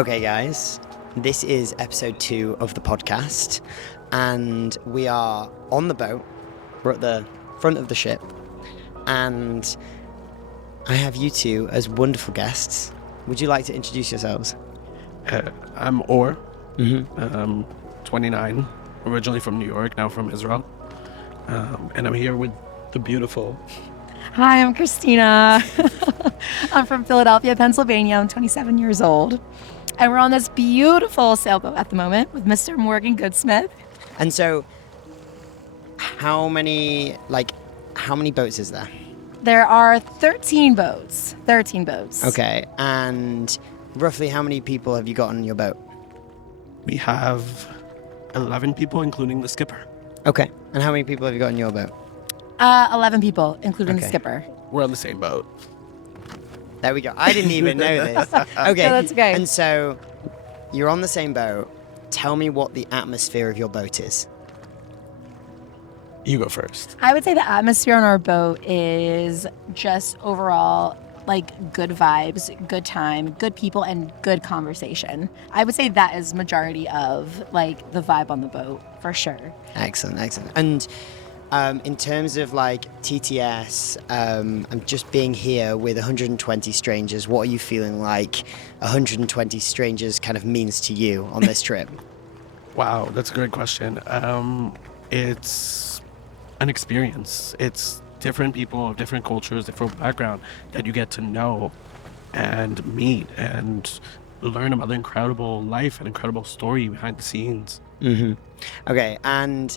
Okay, guys, this is episode 2 of the podcast, and we are on the boat. We're at the front of the ship, and I have you two as wonderful guests. Would you like to introduce yourselves? I'm Orr. Mm-hmm. 29, originally from New York, now from Israel. And I'm here with the beautiful... Hi, I'm Christina. I'm from Philadelphia, Pennsylvania. I'm 27 years old. And we're on this beautiful sailboat at the moment with Mr. Morgan Goodsmith. And so, how many boats is there? There are 13 boats. 13 boats. Okay, and roughly how many people have you got on your boat? We have 11 people, including the skipper. Okay, and how many people have you got on your boat? 11 people, including the Okay. skipper. We're on the same boat. There we go. I didn't even know this. Okay. No, that's okay. And so, you're on the same boat. Tell me what the atmosphere of your boat is. You go first. I would say the atmosphere on our boat is just overall like good vibes, good time, good people, and good conversation. I would say that is majority of like the vibe on the boat for sure. Excellent. And in terms of like TTS, I'm just being here with 120 strangers. What are you feeling like 120 strangers kind of means to you on this trip? Wow, that's a great question. It's an experience. It's different people of different cultures, different background that you get to know and meet and learn about the incredible life and incredible story behind the scenes. Mm-hmm. Okay, and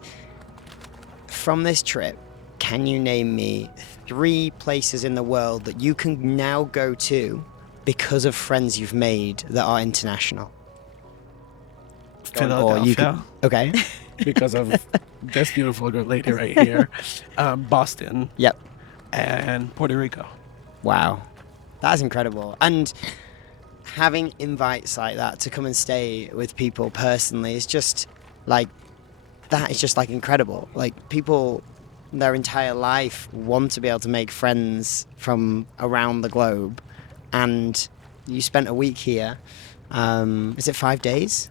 from this trip, can you name me 3 places in the world that you can now go to because of friends you've made that are international? Philadelphia, Okay. because of this beautiful girl lady right here. Boston. Yep. And Puerto Rico. Wow. That's incredible. And having invites like that to come and stay with people personally is just like, that is just like incredible. Like people, their entire life want to be able to make friends from around the globe. And you spent a week here. Is it 5 days?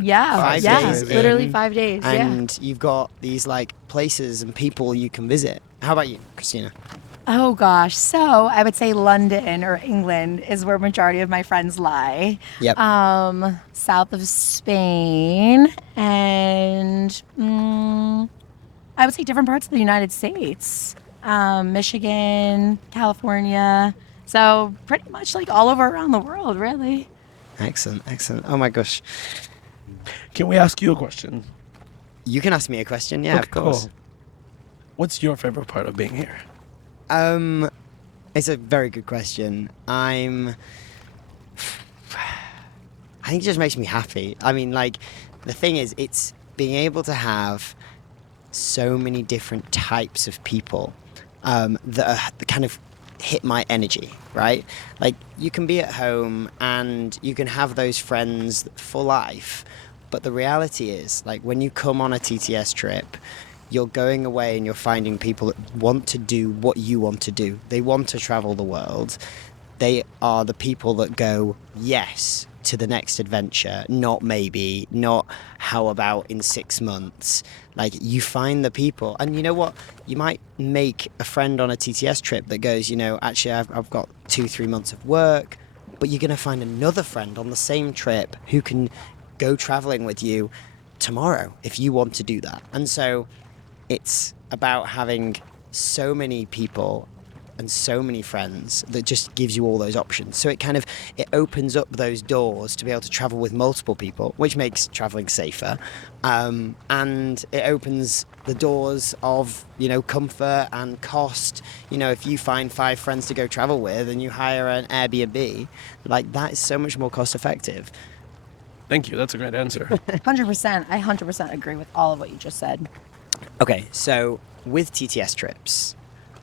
Yeah, 5 yeah, days literally in, 5 days. And you've got these like places and people you can visit. How about you, Christina? Oh gosh, so I would say London or England is where majority of my friends lie. Yep. South of Spain and I would say different parts of the United States. Michigan, California. So pretty much like all over around the world, really. Excellent. Oh my gosh. Can we ask you a question? You can ask me a question, yeah, Okay, of course. cool. What's your favorite part of being here? It's a very good question. I think it just makes me happy. I mean, like, the thing is, it's being able to have so many different types of people that kind of hit my energy, right? Like, you can be at home and you can have those friends for life, but the reality is, like, when you come on a TTS trip, you're going away and you're finding people that want to do what you want to do. They want to travel the world. They are the people that go, yes, to the next adventure, not maybe, not how about in 6 months. Like, you find the people. And you know what? You might make a friend on a TTS trip that goes, you know, actually, I've got 2-3 months of work, but you're going to find another friend on the same trip who can go traveling with you tomorrow if you want to do that. And so it's about having so many people and so many friends that just gives you all those options. So it opens up those doors to be able to travel with multiple people, which makes traveling safer. And it opens the doors of, you know, comfort and cost. You know, if you find 5 friends to go travel with and you hire an Airbnb, like, that is so much more cost effective. Thank you. That's a great answer. 100%. I 100% agree with all of what you just said. Okay, so with TTS trips,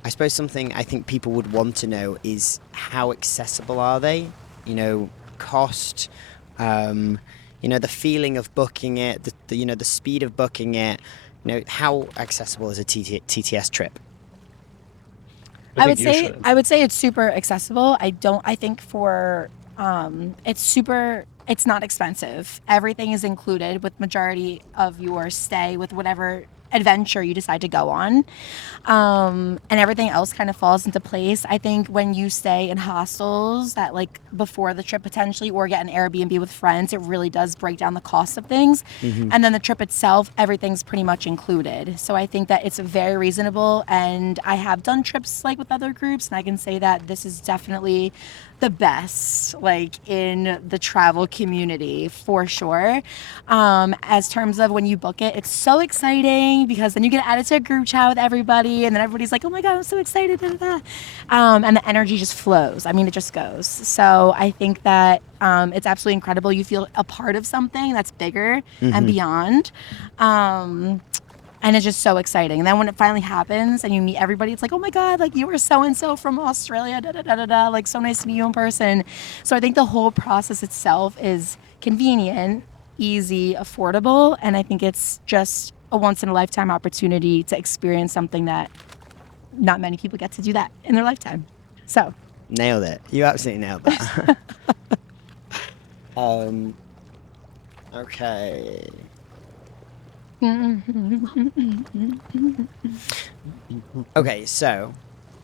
I suppose something I think people would want to know is how accessible are they? You know, cost, you know, the feeling of booking it, the speed of booking it. You know, how accessible is a TTS trip? I would say it's super accessible. I think for it's super it's not expensive. Everything is included with majority of your stay with whatever adventure you decide to go on. And everything else kind of falls into place. I think when you stay in hostels that like before the trip potentially, or get an Airbnb with friends, it really does break down the cost of things. And then the trip itself, everything's pretty much included. So I think that it's very reasonable. And I have done trips like with other groups, and I can say that this is definitely the best, like in the travel community for sure. As terms of when you book it, it's so exciting because then you get added to a group chat with everybody, and then everybody's like, "Oh my god, I'm so excited!" Da, da, da. And the energy just flows. I mean, it just goes. So I think that it's absolutely incredible. You feel a part of something that's bigger and beyond. And it's just so exciting. And then when it finally happens and you meet everybody, it's like, oh my God, like you were so-and-so from Australia, da da da da da. Like so nice to meet you in person. So I think the whole process itself is convenient, easy, affordable. And I think it's just a once in a lifetime opportunity to experience something that not many people get to do that in their lifetime. So. Nailed it. You absolutely nailed that. Okay. Okay, so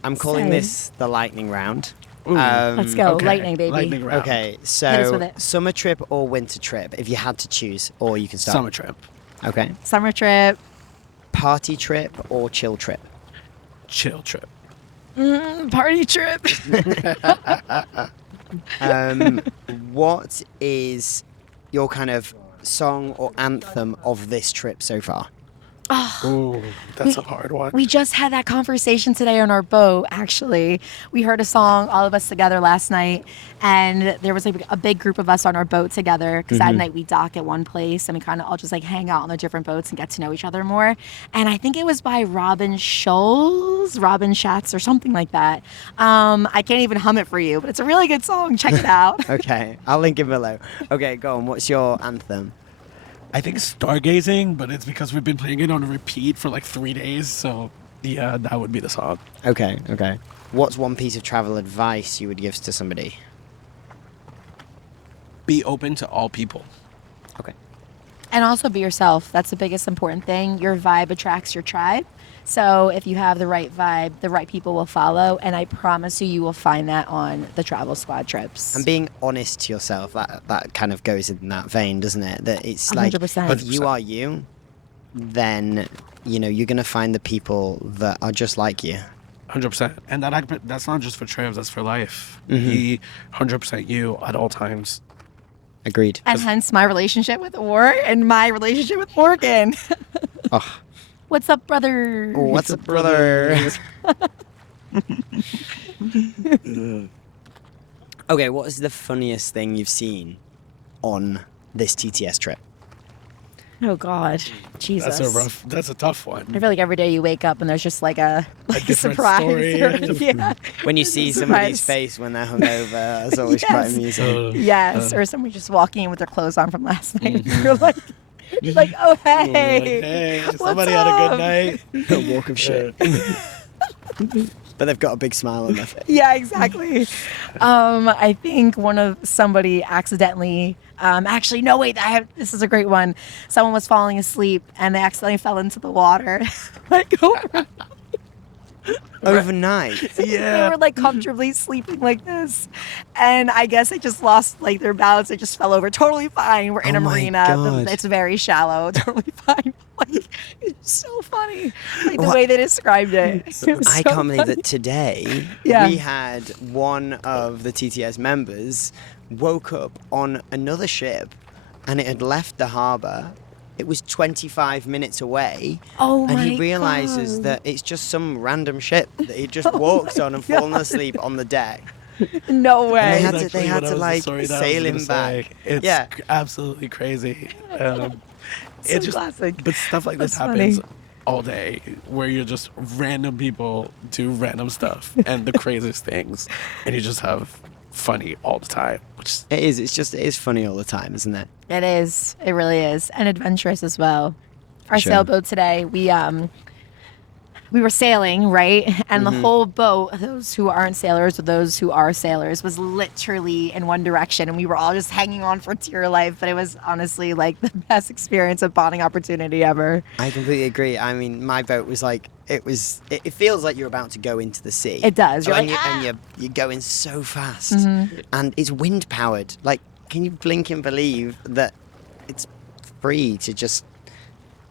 I'm calling this the lightning round. Let's go. Okay. Lightning, baby. Lightning round. Okay, Hit us so with it. summer trip or winter trip, if you had to choose, or you can start. Summer trip. Okay. Summer trip. Party trip or chill trip? Chill trip. Party trip. What is your kind of song or anthem of this trip so far? Ooh, that's a hard one. We just had that conversation today on our boat, actually. We heard a song, all of us together last night, and there was like a big group of us on our boat together because that night we dock at one place and we kind of all just like hang out on the different boats and get to know each other more. And I think it was by Robin Schatz or something like that. I can't even hum it for you, but it's a really good song. Check it out. Okay, I'll link it below. Okay, go on. What's your anthem? I think stargazing, but it's because we've been playing it on repeat for like 3 days. So yeah, that would be the song. Okay. What's one piece of travel advice you would give to somebody? Be open to all people. Okay. And also be yourself. That's the biggest important thing. Your vibe attracts your tribe. So if you have the right vibe, the right people will follow. And I promise you, you will find that on the Travel Squad trips. And being honest to yourself, that kind of goes in that vein, doesn't it? That it's like, 100%. if you are you, then, you know, you're going to find the people that are just like you. 100%. And that's not just for trips, that's for life. Be 100% you at all times. Agreed. And hence my relationship with Orr and my relationship with Morgan. Oh. What's up, brother? What's up, brother? Okay, what is the funniest thing you've seen on this TTS trip? Oh, God. Jesus. That's a tough one. I feel like every day you wake up and there's just like a different surprise. story. Yeah. When you see somebody's face when they're hungover, that's always quite Yes. amusing. Yes. Or somebody just walking in with their clothes on from last night. You're like, oh, hey. Hey, What's somebody had a up? good night. A walk of shit. But they've got a big smile on their face. Yeah, exactly. I think somebody accidentally, actually, no, wait, this is a great one. Someone was falling asleep and they accidentally fell into the water. Overnight. They were like comfortably sleeping like this. And I guess they just lost like their balance. They just fell over. Totally fine. We're in Oh a my marina. God. It's very shallow. Totally fine. Like, it's so funny. Like the Well, way they described it. It was I so can't believe funny. that today Yeah. we had one of the TTS members woke up on another ship and it had left the harbour. It was 25 minutes away. Oh and my he realizes God. that it's just some random ship that he just walked on and fallen asleep on the deck. No way. And they had to like sail him back. It's Yeah. absolutely crazy. So classic. But stuff like this That's happens funny. all day, where you're just random people do random stuff and the craziest things, and you just have funny all the time. Which It is. It is funny all the time, isn't it? It is. It really is. And adventurous as well. Our Sure. sailboat today, we we were sailing, right? And the whole boat, those who aren't sailors or those who are sailors, was literally in one direction. And we were all just hanging on for dear life. But it was honestly like the best experience of bonding opportunity ever. I completely agree. I mean, my boat was like, it feels like you're about to go into the sea. It does. You're and like, you're going so fast. And it's wind powered. Like, can you blink and believe that it's free to just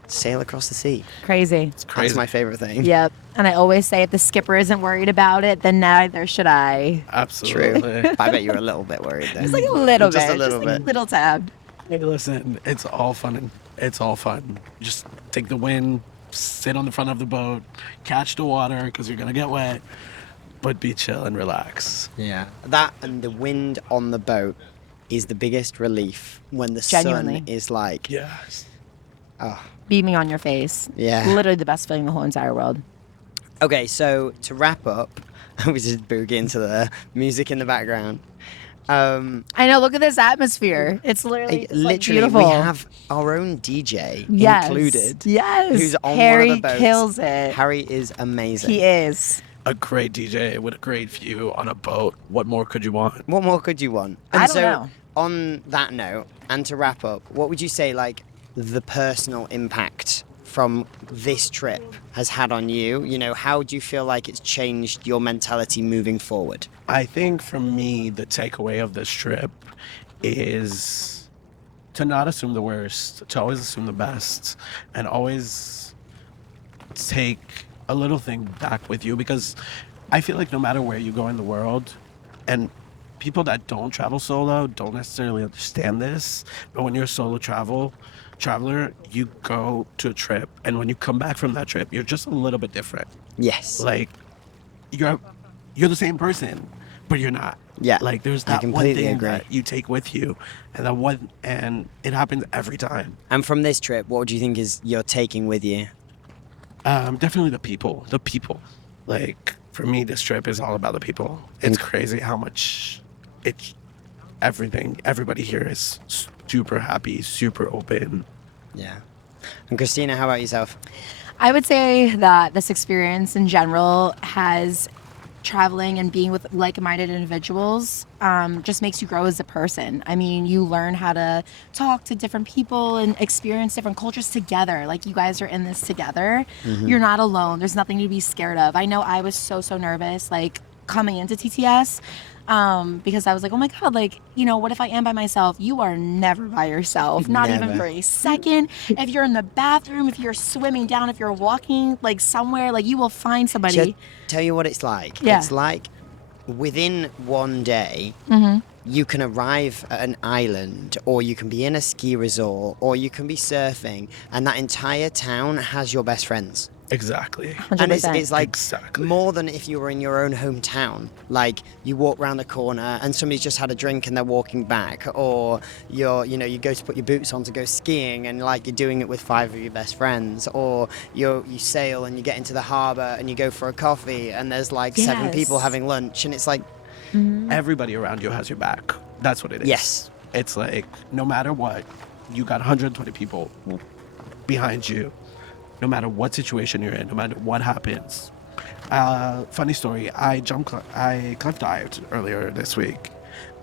sail across the sea? Crazy. It's crazy. That's my favorite thing. Yep. And I always say if the skipper isn't worried about it, then neither should I. Absolutely. True. I bet you're a little bit worried then. Just like a little Just bit. a little just like bit. a little tab. Hey, listen, it's all fun. It's all fun. Just take the wind, sit on the front of the boat, catch the water because you're gonna get wet, but be chill and relax. Yeah. That and the wind on the boat is the biggest relief when the Genuinely. sun is like, Yes. oh. Beaming on your face. Yeah. Literally the best feeling in the whole entire world. Okay, so to wrap up, I was just boogieing to the music in the background. I know, look at this atmosphere. It's literally, just, like, Literally, beautiful. we have our own DJ Yes. included. Yes. Who's on Harry one of the boats. kills it. Harry is amazing. He is. A great DJ with a great view on a boat. What more could you want? What more could you want? I And don't so, know. on that note, and to wrap up, what would you say, like, the personal impact from this trip has had on you? You know, how do you feel like it's changed your mentality moving forward? I think for me, the takeaway of this trip is to not assume the worst, to always assume the best, and always take a little thing back with you, because I feel like no matter where you go in the world, and people that don't travel solo don't necessarily understand this, but when you're a solo traveler, you go to a trip, and when you come back from that trip, you're just a little bit different. Yes. Like you're the same person, but you're not. Yeah, Like there's I that one completely thing agree. that you take with you, and it happens every time. And from this trip, what do you think is you're taking with you? Definitely the people. The people. Like for me, this trip is all about the people. It's crazy how much everybody here is super happy, super open. Yeah. And Christina, how about yourself? I would say that this experience in general has traveling and being with like-minded individuals just makes you grow as a person. I mean, you learn how to talk to different people and experience different cultures together. Like, you guys are in this together. You're not alone. There's nothing to be scared of. I know I was so nervous, like, coming into TTS, because I was like, oh my God, like, you know, what if I am by myself? You are never by yourself, not even Never. for a second. If you're in the bathroom, if you're swimming down, if you're walking like somewhere, like, you will find somebody. Shall I tell you what it's like? Yeah. It's like within one day, you can arrive at an island, or you can be in a ski resort, or you can be surfing, and that entire town has your best friends. Exactly. 100%. And it's like Exactly. more than if you were in your own hometown. Like, you walk around the corner and somebody's just had a drink and they're walking back, or you go to put your boots on to go skiing and like you're doing it with 5 of your best friends, or you sail and you get into the harbor and you go for a coffee and there's like 7 Yes. people having lunch, and it's like, Everybody around you has your back. That's what it is. yes, It's like no matter what, you got 120 people behind you. No matter what situation you're in, no matter what happens. Funny story, I cliff dived earlier this week,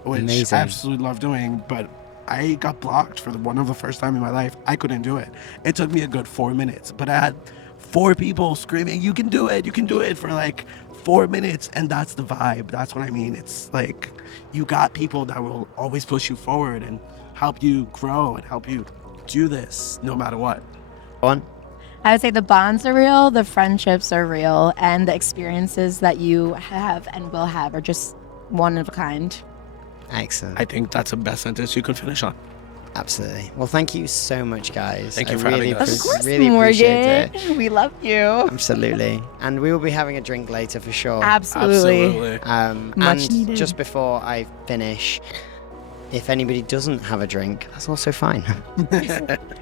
which Amazing. I absolutely love doing, but I got blocked for one of the first time in my life. I couldn't do it. It took me a good 4 minutes, but I had 4 people screaming, you can do it for like 4 minutes, and that's the vibe. That's what I mean. It's like you got people that will always push you forward and help you grow and help you do this no matter what. go on. I would say the bonds are real, the friendships are real, and the experiences that you have and will have are just one of a kind. Excellent. I think that's the best sentence you could finish on. Absolutely. Well, thank you so much, guys. Thank you I for having really us. Of course, really appreciate it. Morgan. We love you. Absolutely. And we will be having a drink later for sure. Absolutely. Much And needed. just before I finish, if anybody doesn't have a drink, that's also fine.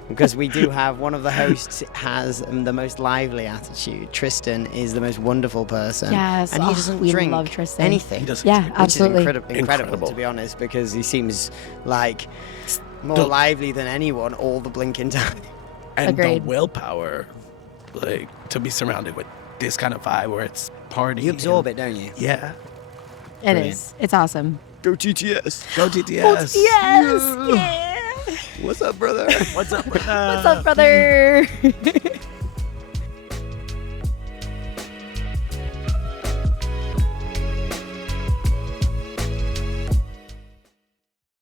Because we do have one of the hosts has the most lively attitude. Tristan is the most wonderful person. Yes. And he Oh, doesn't we drink love Tristan. anything. He doesn't Yeah, drink. Which absolutely. is incredible, Incredible. to be honest, because he seems like more The- lively than anyone all the blinking time. And Agreed. the willpower, like, to be surrounded with this kind of vibe where it's party. You absorb it, don't you? Yeah. It Brilliant. is. It's awesome. Go TTS. Go TTS. Yes. Yeah. What's up, brother? What's up, brother? What's up, brother?